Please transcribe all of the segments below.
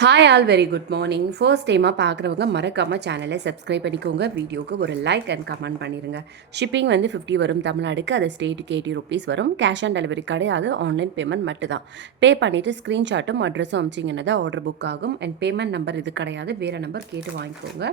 Hi all very good morning. First டைமாக பார்க்குறவங்க மறக்காமல் சேனலை சப்ஸ்கிரைப் பண்ணிக்கோங்க. வீடியோக்கு ஒரு லைக் அண்ட் கமெண்ட் பண்ணிடுங்க. ஷிப்பிங் வந்து 50 வரும் தமிழ்நாடுக்கு. அது ஸ்டேட்டுக்கு 80 ருபீஸ் வரும். கேஷ் ஆன் டெலிவரி கிடையாது, ஆன்லைன் பேமெண்ட் மட்டும் தான். பே பண்ணிவிட்டு ஸ்க்ரீன்ஷாட்டும் அட்ரஸும் அமிச்சிங்கன்னா தான் ஆர்டர் புக் ஆகும். அண்ட் பேமெண்ட் நம்பர் இது கிடையாது, வேறு நம்பர் கேட்டு வாங்கிக்கோங்க.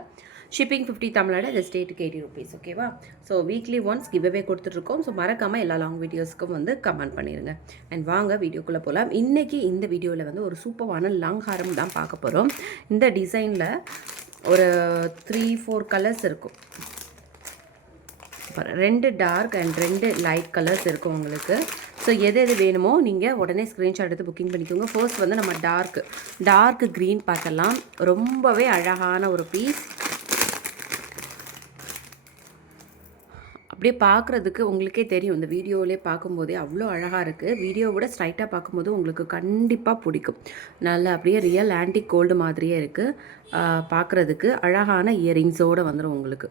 ஷிப்பிங் 50 தமிழ்நாடு, அது ஸ்டேட்டுக்கு 80 ருபீஸ். ஓகேவா? ஸோ வீக்லி ஒன்ஸ் கிவ்அவே கொடுத்துட்ருக்கோம். ஸோ மறக்காமல் எல்லா லாங் வீடியோஸ்க்கும் வந்து கமெண்ட் பண்ணிடுங்க. அண்ட் வாங்க வீடியோக்குள்ளே போகலாம். இன்றைக்கி இந்த வீடியோவில் வந்து ஒரு சூப்பரான லாங் ஹாரம் தான் பார்க்க போகிறோம். இந்த டிசைனில் ஒரு 3-4 கலர்ஸ் இருக்கும். 2 டார்க் அண்ட் 2 லைட் கலர்ஸ் இருக்கும் உங்களுக்கு. ஸோ எது எது வேணுமோ நீங்கள் உடனே ஸ்க்ரீன்ஷாட் எடுத்து புக்கிங் பண்ணிக்கோங்க. ஃபர்ஸ்ட் வந்து நம்ம டார்க் க்ரீன் பார்த்தலாம். ரொம்பவே அழகான ஒரு பீஸ். அப்படியே பார்க்குறதுக்கு உங்களுக்கே தெரியும், இந்த வீடியோவிலே பார்க்கும்போதே அவ்வளோ அழகாக இருக்குது. வீடியோவோட ஸ்ட்ரைட்டாக பார்க்கும்போது உங்களுக்கு கண்டிப்பாக பிடிக்கும். நல்லா அப்படியே ரியல் ஆன்டிக் கோல்டு மாதிரியே இருக்குது. பார்க்குறதுக்கு அழகான இயரிங்ஸோடு வந்துடும் உங்களுக்கு.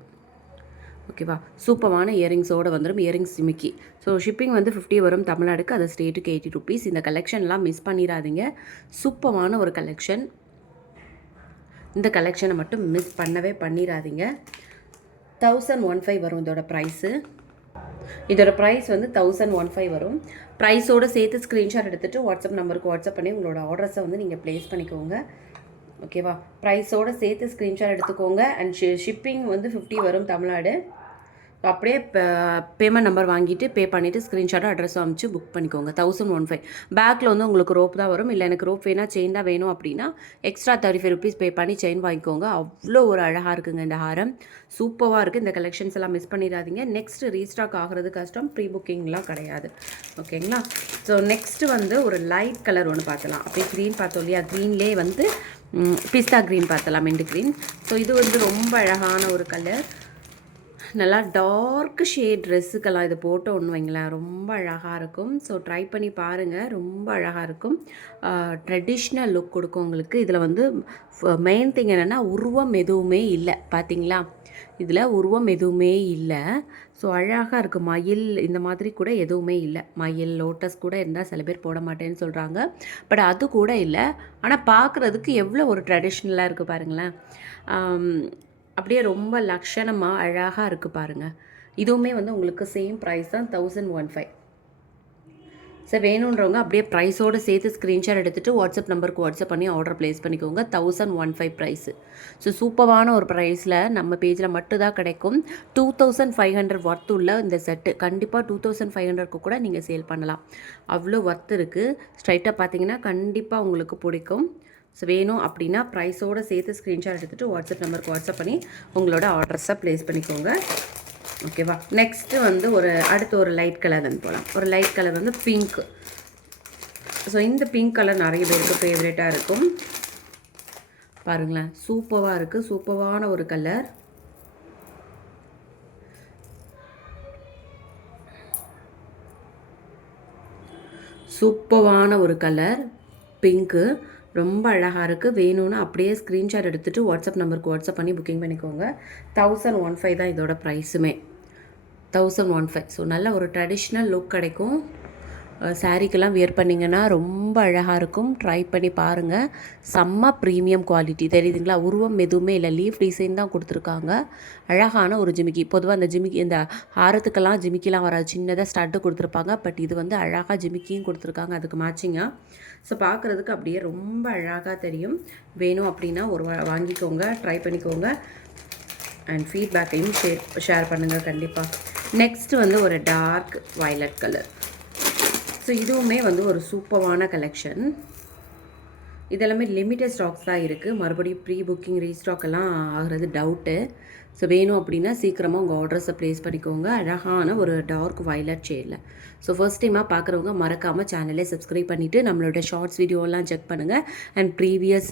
ஓகேவா? சூப்பரான இயரிங்ஸோடு வந்துடும். இயரிங்ஸ் ஜிமிக்கி. ஸோ ஷிப்பிங் வந்து 50 வரும் தமிழ்நாடுக்கு. அது ஸ்டேட்டுக்கு 80 ருபீஸ். இந்த கலெக்ஷன்லாம் மிஸ் பண்ணிடாதீங்க. சூப்பரான ஒரு கலெக்ஷன். இந்த கலெக்ஷனை மட்டும் மிஸ் பண்ணவே பண்ணிடாதீங்க. 1015 வரும் இதோட ப்ரைஸு. இதோட ப்ரைஸ் வந்து 1015 வரும். ப்ரைஸோடு சேர்த்து ஸ்க்ரீன்ஷாட் எடுத்துகிட்டு வாட்ஸ்அப் நம்பருக்கு வாட்ஸ்அப் பண்ணி உங்களோட ஆர்டர்ஸை வந்து நீங்கள் ப்ளேஸ் பண்ணிக்கோங்க. ஓகேவா? ப்ரைஸோடு சேர்த்து ஸ்க்ரீன்ஷாட் எடுத்துக்கோங்க. அண்ட் ஷிப்பிங் வந்து 50 வரும் தமிழ்நாடு. அப்படியே பேமெண்ட் நம்பர் வாங்கிட்டு பே பண்ணிவிட்டு ஸ்க்ரீன்ஷாட்டும் அட்ரஸும் அனுப்பிச்சு புக் பண்ணிக்கோங்க. 1015. பேக்கில் வந்து உங்களுக்கு ரோப் தான் வரும். இல்லை எனக்கு ரோப் வேணால் செயின் தான் வேணும் அப்படின்னா எக்ஸ்ட்ரா 35 ருபீஸ் பே பண்ணி செயின் வாங்கிக்கோங்க. அவ்வளோ ஒரு அழகாக இருக்குங்க இந்த ஹாரம். சூப்பராக இருக்குது. இந்த கலெக்ஷன்ஸ் எல்லாம் மிஸ் பண்ணிடாதீங்க. நெக்ஸ்ட் ரீஸ்டாக் ஆகிறது கஷ்டம். ப்ரீ புக்கிங்லாம் கிடையாது. ஓகேங்களா? ஸோ நெக்ஸ்ட்டு வந்து ஒரு லைட் கலர் ஒன்று பார்த்தலாம். அப்படியே க்ரீன் பார்த்தோம் இல்லையா? க்ரீன்லேயே வந்து பிஸ்தா க்ரீன் பார்த்தலாம், மின்ட் க்ரீன். ஸோ இது வந்து ரொம்ப அழகான ஒரு கலர். நல்லா டார்க் ஷேட் ட்ரெஸ்ஸுக்கெல்லாம் இது போட்டோன்னு வைங்களேன், ரொம்ப அழகாக இருக்கும். ஸோ ட்ரை பண்ணி பாருங்கள். ரொம்ப அழகாக இருக்கும். ட்ரெடிஷ்னல் லுக் கொடுக்கும் உங்களுக்கு. இதில் வந்து மெயின் திங் என்னென்னா உருவம் எதுவுமே இல்லை. பார்த்தீங்களா? இதில் உருவம் எதுவுமே இல்லை. ஸோ அழகாக இருக்குது. மயில் இந்த மாதிரி கூட எதுவுமே இல்லை. மயில் லோட்டஸ் கூட இருந்தால் சில பேர் போட மாட்டேன்னு சொல்கிறாங்க. பட் அது கூட இல்லை. ஆனால் பார்க்குறதுக்கு எவ்வளோ ஒரு ட்ரெடிஷ்னலாக இருக்குது பாருங்களேன். அப்படியே ரொம்ப லக்ஷணமாக அழகாக இருக்குது பாருங்கள். இதுவுமே வந்து உங்களுக்கு சேம் ப்ரைஸ் தான், 1015. சார் வேணுன்றவங்க அப்படியே ப்ரைஸோடு சேர்த்து ஸ்க்ரீன்ஷாட் எடுத்துகிட்டு வாட்ஸ்அப் நம்பருக்கு வாட்ஸ்அப் பண்ணி ஆர்டர் ப்ளேஸ் பண்ணிக்கோங்க. 1015 ப்ரைஸு. ஸோ சூப்பரான ஒரு ப்ரைஸில் நம்ம பேஜில் மட்டும்தான் கிடைக்கும். 2500 ஒர்த் உள்ள இந்த செட்டு கண்டிப்பாக 2500க்கு கூட நீங்கள் சேல் பண்ணலாம். அவ்வளோ ஒர்த் இருக்குது. ஸ்ட்ரைட்டாக பார்த்தீங்கன்னா கண்டிப்பாக உங்களுக்கு பிடிக்கும். ஸோ வேணும் அப்படின்னா ப்ரைஸோடு சேர்த்து ஸ்க்ரீன்ஷாட் எடுத்துகிட்டு வாட்ஸ்அப் நம்பருக்கு வாட்ஸ்அப் பண்ணி உங்களோட ஆர்டர்ஸை ப்ளேஸ் பண்ணிக்கோங்க. ஓகேவா? நெக்ஸ்ட்டு வந்து அடுத்து ஒரு லைட் கலர் வந்து போகலாம். ஒரு லைட் கலர் வந்து பிங்க். ஸோ இந்த பிங்க் கலர் நிறைய பேருக்கு ஃபேவரேட்டாக இருக்கும். பாருங்களேன், சூப்பராக இருக்குது. சூப்பரான ஒரு கலர். சூப்பரான ஒரு கலர் பிங்க்கு. ரொம்ப அழகாக இருக்குது. வேணும்னா அப்படியே ஸ்க்ரீன்ஷாட் எடுத்துகிட்டு வாட்ஸ்அப் நம்பருக்கு வாட்ஸ்அப் பண்ணி புக்கிங் பண்ணிக்கோங்க. 1015 தான் இதோட ப்ரைஸுமே. 1015. ஸோ நல்ல ஒரு ட்ரெடிஷ்னல் லுக் கிடைக்கும். சாரீக்கெல்லாம் வியர் பண்ணிங்கன்னா ரொம்ப அழகாக இருக்கும். ட்ரை பண்ணி பாருங்கள். செம்ம ப்ரீமியம் குவாலிட்டி. தெரியுதுங்களா? உருவம் எதுவுமே இல்லை. லீஃப் டிசைன் தான் கொடுத்துருக்காங்க. அழகான ஒரு ஜிமிக்கி. பொதுவாக அந்த ஜிமிக்கி இந்த ஹாரத்துக்கெல்லாம் ஜிமிக்கிலாம் வராது, சின்னதாக ஸ்டட்டு கொடுத்துருப்பாங்க. பட் இது வந்து அழகாக ஜிமிக்கியும் கொடுத்துருக்காங்க அதுக்கு மேட்சிங்காக. ஸோ பார்க்குறதுக்கு அப்படியே ரொம்ப அழகாக தெரியும். வேணும் அப்படின்னா வாங்கிக்கோங்க, ட்ரை பண்ணிக்கோங்க. அண்ட் ஃபீட்பேக்கையும் ஷேர் பண்ணுங்கள் கண்டிப்பாக. நெக்ஸ்ட்டு வந்து ஒரு டார்க் வயலட் கலர். ஸோ இதுவுமே வந்து ஒரு சூப்பரான கலெக்ஷன். இதெல்லாமே லிமிட்டட் ஸ்டாக்ஸ் தான் இருக்குது. மறுபடியும் ப்ரீ புக்கிங் ரீஸ்டாக் எல்லாம் ஆகிறது டவுட்டு. ஸோ வேணும் அப்படின்னா சீக்கிரமாக உங்கள் ஆர்டர்ஸை ப்ளேஸ் பண்ணிக்கோங்க. அழகான ஒரு டார்க் வயலட் ஷேடில். ஸோ ஃபர்ஸ்ட் டைமாக பார்க்குறவங்க மறக்காமல் சேனலை சப்ஸ்கிரைப் பண்ணிவிட்டு நம்மளோட ஷார்ட்ஸ் வீடியோலாம் செக் பண்ணுங்கள். அண்ட் ப்ரீவியஸ்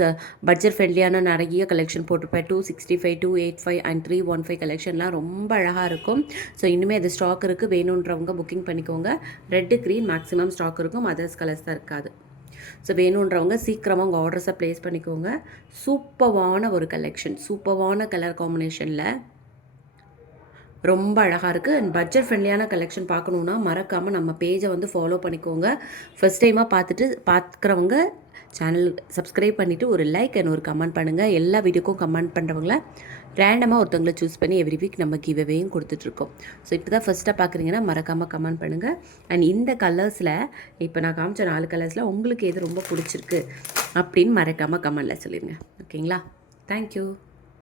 பட்ஜெட் ஃப்ரெண்ட்லியான நிறைய கலெக்ஷன் போட்டிருப்பேன். 265, 285 அண்ட் 315 கலெக்ஷன்லாம் ரொம்ப அழகாக இருக்கும். ஸோ இன்னுமே அது ஸ்டாக் இருக்குது. வேணுன்றவங்க புக்கிங் பண்ணிக்கோங்க. ரெட்டு க்ரீன் மேக்ஸிமம் ஸ்டாக் இருக்கும். அதர்ஸ் கலர்ஸ் தான் இருக்காது. ஸோ வேணுன்றவங்க சீக்கிரமாக உங்கள் ஆர்டர்ஸை ப்ளேஸ் பண்ணிக்கோங்க. சூப்பரான ஒரு கலெக்ஷன். சூப்பரான கலர் காம்பினேஷனில் ரொம்ப அழகாக இருக்குது. அண்ட் பட்ஜெட் ஃப்ரெண்ட்லியான கலெக்ஷன் பார்க்கணுன்னா மறக்காமல் நம்ம பேஜை வந்து ஃபாலோ பண்ணிக்கோங்க. ஃபர்ஸ்ட் டைமாக பார்க்குறவங்க சேனல் சப்ஸ்கிரைப் பண்ணிவிட்டு ஒரு லைக் அண்ட் ஒரு கமெண்ட் பண்ணுங்கள். எல்லா வீடியோக்கும் கமெண்ட் பண்ணுறவங்கள ரேண்டமாக ஒருத்தவங்களை சூஸ் பண்ணி எவ்ரி வீக் நம்ம கிவ்அவேயும் கொடுத்துட்ருக்கோம். ஸோ இப்போ தான் ஃபஸ்ட்டாக பார்க்குறீங்கன்னா மறக்காமல் கமெண்ட் பண்ணுங்கள். அண்ட் இந்த கலர்ஸில் இப்போ நான் காமிச்ச 4 கலர்ஸில் உங்களுக்கு எது ரொம்ப பிடிச்சிருக்கு அப்படின்னு மறக்காமல் கமெண்டில் சொல்லிடுங்க. ஓகேங்களா? தேங்க்யூ.